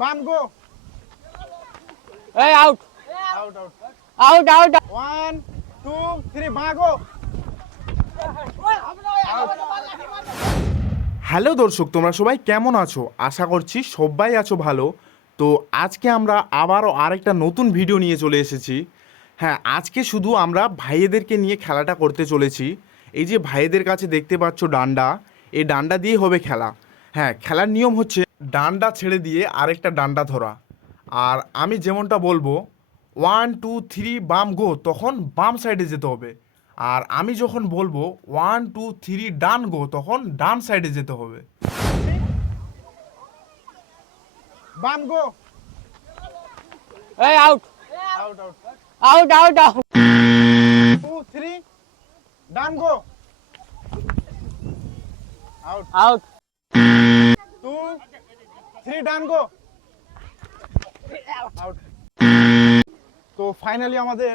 বাম গো। এই out out out. Out out 1 2 3 বাঁ গো। হ্যালো দর্শক, তোমরা সবাই কেমন আছো? আশা করছি সবাই আছো ভালো। তো আজকে আমরা আবারও আরেকটা নতুন ভিডিও নিয়ে চলে এসেছি। হ্যাঁ, আজকে শুধু আমরা ভাইয়েদেরকে নিয়ে খেলাটা করতে চলেছি। এই যে ভাইয়েদের কাছে দেখতে পাচ্ছ ডান্ডা, এই ডান্ডা দিয়ে হবে খেলা। হ্যাঁ, খেলার নিয়ম হচ্ছে ডান্ডা ছেড়ে দিয়ে আরেকটা ডান্ডা ধরা। আর আমি যেমনটা বলবো 1 2 3 বাম গো, তখন বাম সাইডে যেতে হবে। আর আমি যখন বলবো 1 2 3 ডান গো, তখন ডান সাইডে যেতে হবে। বাম গো। এই out out out. Out out out 2 3 ডান গো। আউট। আউট 2 3 ডান গো। আউট। তো ফাইনালি আমাদের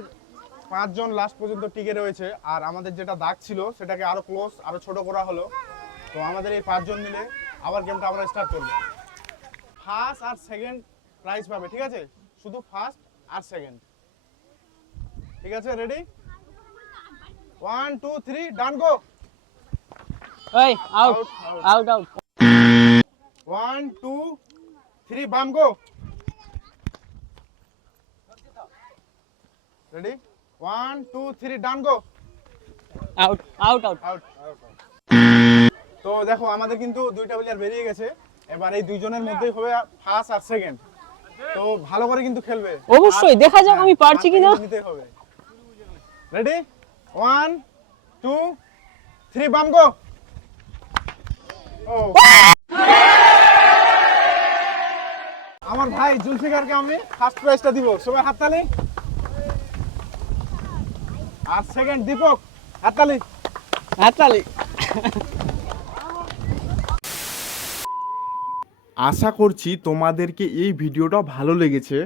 5 জন লাস্ট পর্যন্ত টিকে রয়েছে। আর আমাদের যেটা দাগ ছিল সেটাকে আরো ক্লোজ, আরো ছোট করা হলো। তো আমাদের এই 5 জন মিলে আবার গেমটা আমরা স্টার্ট করব। ফার্স্ট আর সেকেন্ড প্রাইজ পাবে, ঠিক আছে? শুধু ফার্স্ট আর সেকেন্ড, ঠিক আছে? রেডি? 1 2 3 ডান গো। এই আউট আউট আউট 1 2 3 বাম গো। রেডি? 1 2 3 ডান go. Out out out out. তো দেখো আমাদের কিন্তু দুইটা প্লেয়ার বেরিয়ে গেছে। এবার এই দুইজনের মধ্যেই হবে ফার্স্ট আর সেকেন্ড। তো ভালো করে কিন্তু খেলবে। অবশ্যই দেখা যাক আমি পারছি কিনা। নিতে হবে। রেডি? 1 2 3 বাম গো। ও আমার ভাই জুলফিকারকে আমি ফার্স্ট প্রাইজটা দিব। সবাই হাততালি। আর সেকেন্ড দীপক, হাততালি। হাততালি। আশা করছি তোমাদেরকে এই ভিডিওটা ভালো লেগেছে।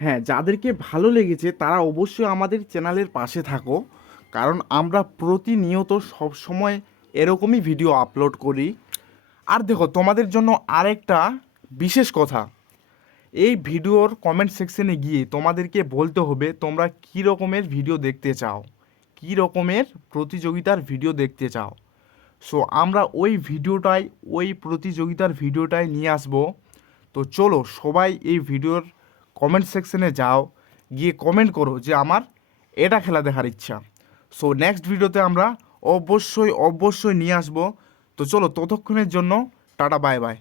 হ্যাঁ, যাদেরকে ভালো লেগেছে তারা অবশ্যই আমাদের চ্যানেলের পাশে থাকো, কারণ আমরা প্রতিনিয়ত সব সময় এরকমই ভিডিও আপলোড করি। আর দেখো, তোমাদের জন্য আরেকটা বিশেষ কথা, এই ভিডিওর কমেন্ট সেকশনে গিয়ে তোমাদেরকে বলতে হবে তোমরা কী রকমের ভিডিও দেখতে চাও, কী রকমের প্রতিযোগিতার ভিডিও দেখতে চাও। সো আমরা ওই প্রতিযোগিতার ভিডিওটাই নিয়ে আসব। তো চলো সবাই এই ভিডিওর কমেন্ট সেকশনে যাও, গিয়ে কমেন্ট করো যে আমার এটা খেলা দেখার ইচ্ছা। সো নেক্সট ভিডিওতে আমরা অবশ্যই নিয়ে আসব। তো চলো, ততক্ষণের জন্য টাটা, বাই বাই।